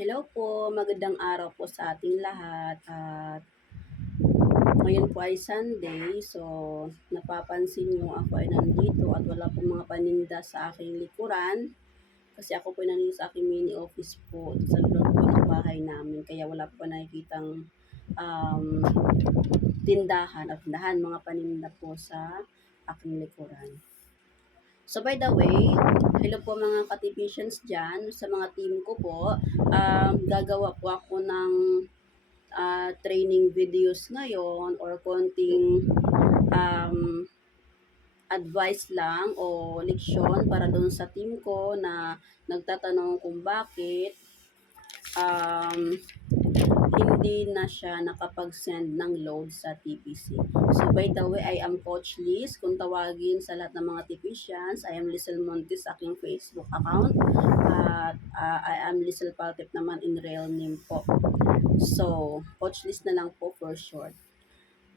Hello po, magandang araw po sa ating lahat at ngayon po ay Sunday, so napapansin niyo ako ay nandito at wala pong mga paninda sa aking likuran kasi ako po ay nandito sa aking mini office po sa loob po ng bahay namin kaya wala po nakikitang um, tindahan, mga paninda po sa aking likuran. So by the way, hello po mga ka-tipicians dyan. Sa mga team ko po, gagawa po ako ng training videos ngayon or konting um, advice lang o leksyon para doon sa team ko na nagtatanong kung bakit um, hindi na siya nakapag-send ng load sa TPC. So by the way, I am Coach Liz. Kung tawagin sa lahat ng mga TPCians, I am Lizel Montes sa aking Facebook account. At I am Lizel Paltip naman in real name po. So, Coach Liz na lang po for short.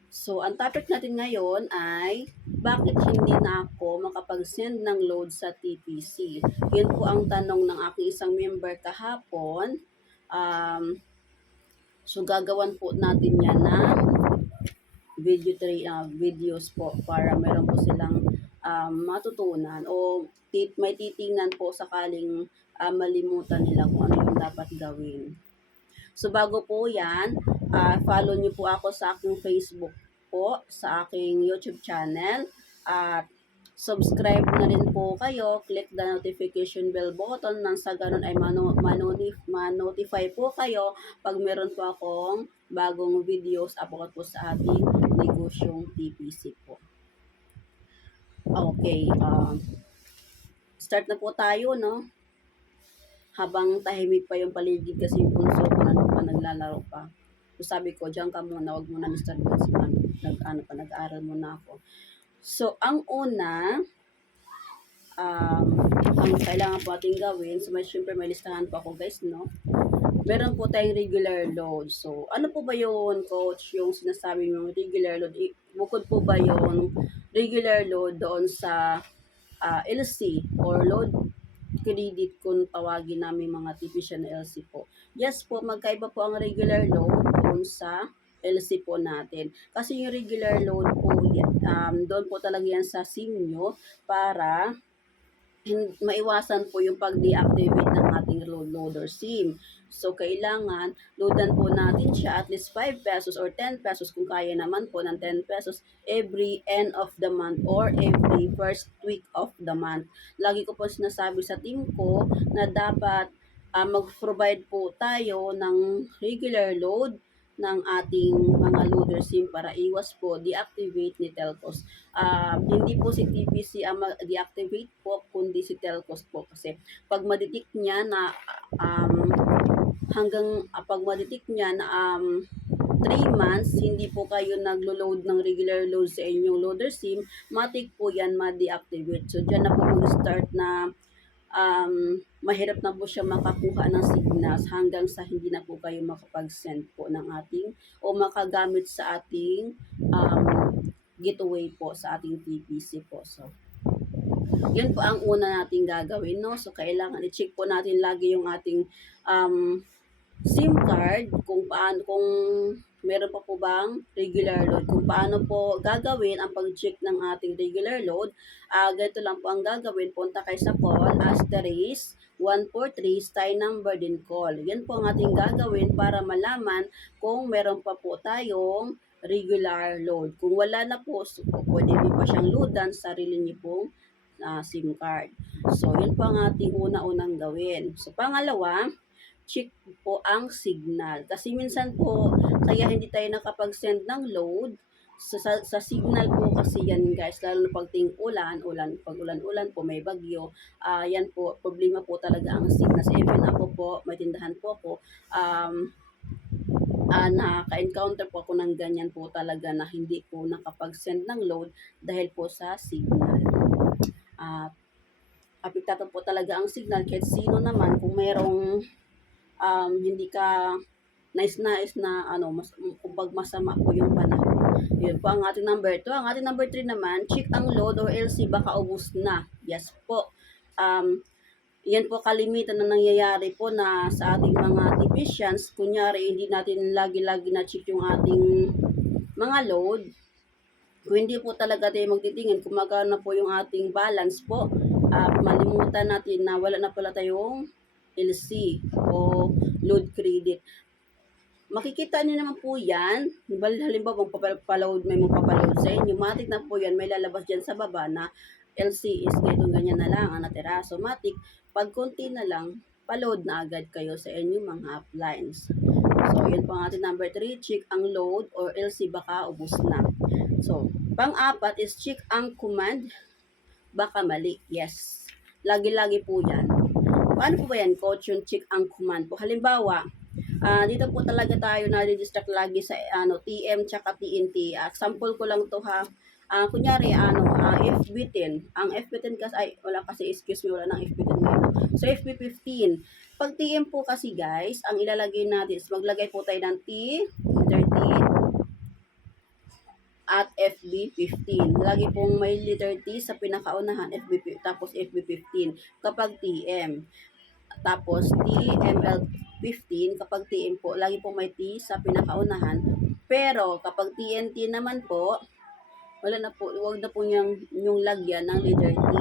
So, ang topic natin ngayon ay bakit hindi na ako makapag-send ng load sa TPC? Yun po ang tanong ng aking isang member kahapon. So, gagawan po natin yan ng videos po para meron po silang matutunan o may titingnan po sakaling malimutan nila kung ano yung dapat gawin. So, bago po yan, follow nyo po ako sa aking Facebook po, sa aking YouTube channel, at subscribe na rin po kayo, click the notification bell button nang sa ganun ay ma-notify po kayo pag meron po akong bagong videos about po sa ating negosyong TPC po. Okay, start na po tayo, no? Habang tahimik pa yung paligid kasi yung punso ko naglalaro pa. So sabi ko, diyan ka muna, wag mo na disturbance pa. Nag-aaral muna ako. So, ang una, ang kailangan po ating gawin, so syempre may listahan po ako guys, no? Meron po tayong regular load. So, ano po ba yun, coach, yung sinasabi yung regular load? Bukod po ba yung regular load doon sa LC or load credit kung tawagin namin mga TPCian LC po? Yes po, magkaiba po ang regular load doon sa LC po natin. Kasi yung regular load po, doon po talaga yan sa SIM nyo para maiwasan po yung pag-deactivate ng ating loader SIM. So, kailangan loadan po natin siya at least 5 pesos or 10 pesos kung kaya naman po ng 10 pesos every end of the month or every first week of the month. Lagi ko po sinasabi sa team ko na dapat mag-provide po tayo ng regular load ng ating mga loader SIM para iwas po deactivate ni Telcos. Hindi po si TPC ang mag-deactivate po, kundi si Telcos po kasi pag ma-detect niya na pag ma-detect niya na 3 months, hindi po kayo naglo-load ng regular load sa inyong loader SIM, matik po yan ma-deactivate. So, dyan na po mag-start na mahirap na po siya makakuha ng signals hanggang sa hindi na po kayo makapag-send po ng ating o makagamit sa ating gateway po sa ating TPC po. So, yun po ang una nating gagawin, no? So, kailangan i-check po natin lagi yung ating SIM card kung meron pa po bang regular load. Kung paano po gagawin ang pag-check ng ating regular load, ganito lang po ang gagawin. Punta kayo sa call, asterisk, 143, style number din call. Yan po ang ating gagawin para malaman kung meron pa po tayong regular load. Kung wala na po, so, pwede nyo pa siyang loadan sa sarili nyo pong SIM card. So, yun po ang ating una-unang gawin. So, pangalawa, check po ang signal. Kasi minsan po, kaya hindi tayo nakapag-send ng load, sa signal po kasi yan guys, lalo na pag ulan, pag ulan po, may bagyo, yan po, problema po talaga ang signal. So, even ako po, may tindahan po ako, nakaka-encounter po ako ng ganyan po talaga na hindi po nakapag-send ng load dahil po sa signal. Apektado po talaga ang signal kahit sino naman kung merong hindi ka nais na kumbaga masama po yung panahon. Yun po ang ating number 2. Ang ating number 3 naman, check ang load or LC baka ubos na. Yes po. Yan po kalimitan na nangyayari po na sa ating mga technicians, kunyari hindi natin lagi-lagi na-check yung ating mga load. Kung hindi po talaga tayo magtitingin kung magkano po yung ating balance po, malimutan natin na wala na pala tayong LC o load credit. Makikita niyo naman po yan. Halimbawa, magpapaload, may magpapaload sa inyo, matik na po yan, may lalabas dyan sa baba na LC is ganyan na lang ang natira. So, matik, pag konti na lang, paload na agad kayo sa inyong mga uplines. So, yun po ang ating number 3, check ang load or LC baka ubos na. So, pang-apat is check ang command, baka mali. Yes. Lagi-lagi po yan. Paano po ba yan, coach, yung check ang command po? Halimbawa, dito po talaga tayo na-distract lagi sa TM tsaka TNT. Example ko lang to ha. Kunyari, FB10. Ang FB10 kasi, ay, wala kasi, excuse me, wala nang FB10 ngayon. So, FB15. Pag TM po kasi, guys, ang ilalagay natin is maglagay po tayo ng T30 at FB15. Lagi pong may letter T sa pinakaunahan, tapos FB15 kapag TM. Tapos TML15 kapag TM po, lagi pong may T sa pinakaunahan. Pero kapag TNT naman po, wala na po, huwag na po yung lagyan ng letter T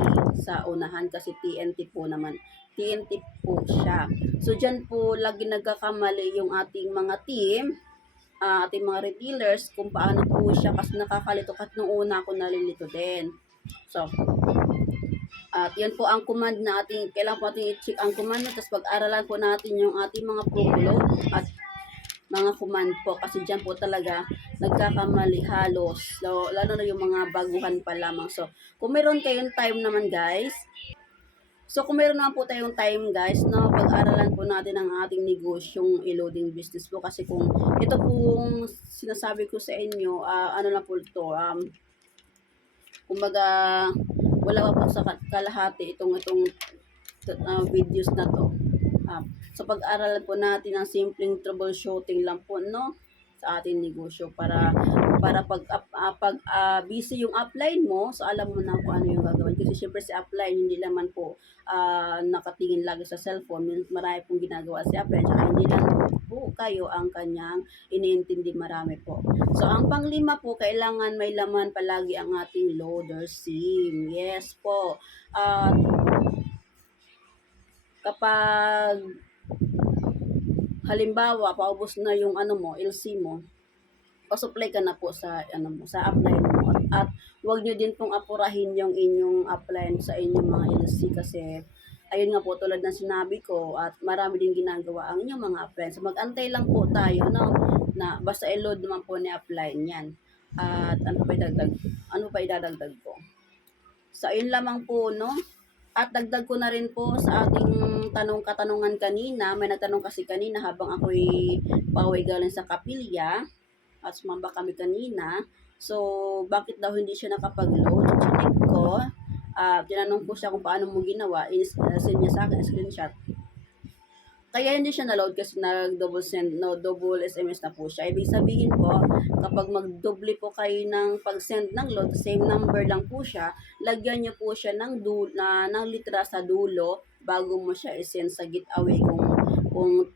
sa unahan kasi TNT po naman. TNT po siya. So, dyan po lagi nagkakamali yung ating mga team, ating mga retailers kung paano po siya kasi nakakalito at nung una ako nalilito din. So, at yan po ang command na ating, kailangan po natin i-check ang command na, tapos pag-aralan po natin yung ating mga promo at mga command po kasi dyan po talaga nagkakamali halos. So, lalo na yung mga baguhan pa lamang. So, kung meron kayong time naman guys, kung meron naman po tayong time guys, no, pag-aralan po natin ang ating negosyong e-loading business po kasi kung ito pong sinasabi ko sa inyo, ano na po ito, kumbaga, wala pa po sa kalahati itong videos na to. So pag-aralan po natin ang simpleng troubleshooting lang po, no, sa ating negosyo para pag busy yung upline mo, so alam mo na kung ano yung gagawin. Kasi syempre si upline, hindi naman po nakatingin lagi sa cellphone. Marami pong ginagawa si upline, saka hindi lang po kayo ang kanyang iniintindi, marami po. So, ang panglima po, kailangan may laman palagi ang ating loader SIM. Yes po. Kapag halimbawa, paubos na yung LC mo, pa-supply ka na po sa sa upline mo at huwag niyo din pong apurahin yung inyong upline sa inyong mga LC kasi ayun nga po tulad ng sinabi ko at marami din ginagawa ang inyong mga upline. So mag-antay lang po tayo na basta i-load naman po ni upline yan. At ano pa idadagdag ko? So ayun lamang po, no? At dagdag ko na rin po sa ating katanungan kanina. May nagtanong kasi kanina habang ako'y pauwi galing sa kapilya at sumamba kami kanina. So, bakit daw hindi siya nakapag-load? So, chinek ko. Tinanong ko siya kung paano mo ginawa. Send niya sa akin, screenshot. Kaya hindi siya na-load kasi double SMS na po siya. Ibig sabihin po, kapag mag-double po kayo ng pag-send ng load, same number lang po siya, lagyan niyo po siya ng litra sa dulo bago mo siya i-send sa giveaway kung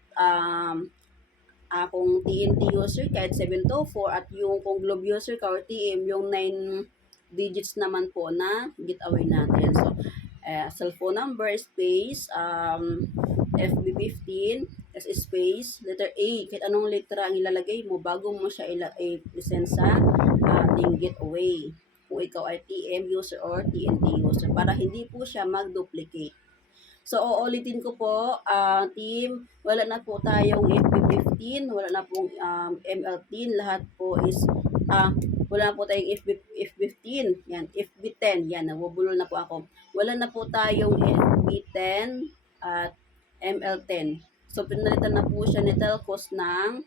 TNT user ka at 724 at yung kung Globe user ka or TM yung 9 digits naman po na giveaway natin. So, cellphone number, space, FB15, space, letter A, kahit anong letra ang ilalagay mo bago mo siya i-send sa ating giveaway. Kung ikaw ay TM user or TNT user para hindi po siya mag-duplicate. So, uulitin ko po, team, wala na po tayong FB15, wala na pong ML10, lahat po is, wala na po tayong FB15, yan, FB10, yan, nabubulol na po ako. Wala na po tayong FB10 at ML10. So, pinalitan na po siya ni Telcos ng,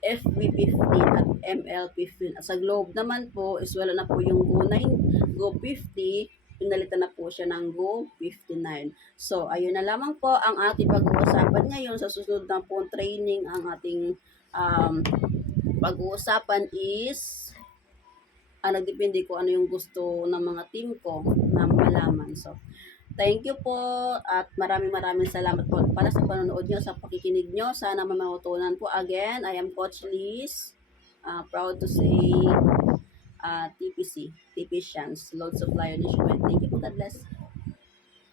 FB15 at ML15. At sa Globe naman po is wala na po yung Go50, pinalitan na po siya ng Go59. So, ayun na lamang po ang ating pag-uusapan ngayon. Sa susunod na po training, ang ating pag-uusapan is nagdepende ko ano yung gusto ng mga team ko na malaman. So, thank you po at maraming salamat po pala sa panonood nyo, sa pakikinig nyo. Sana may matutunan po. Again, I am Coach Liz. Proud to say TPC, Technicians, Load Supplier Nationwide. Thank you po. God bless.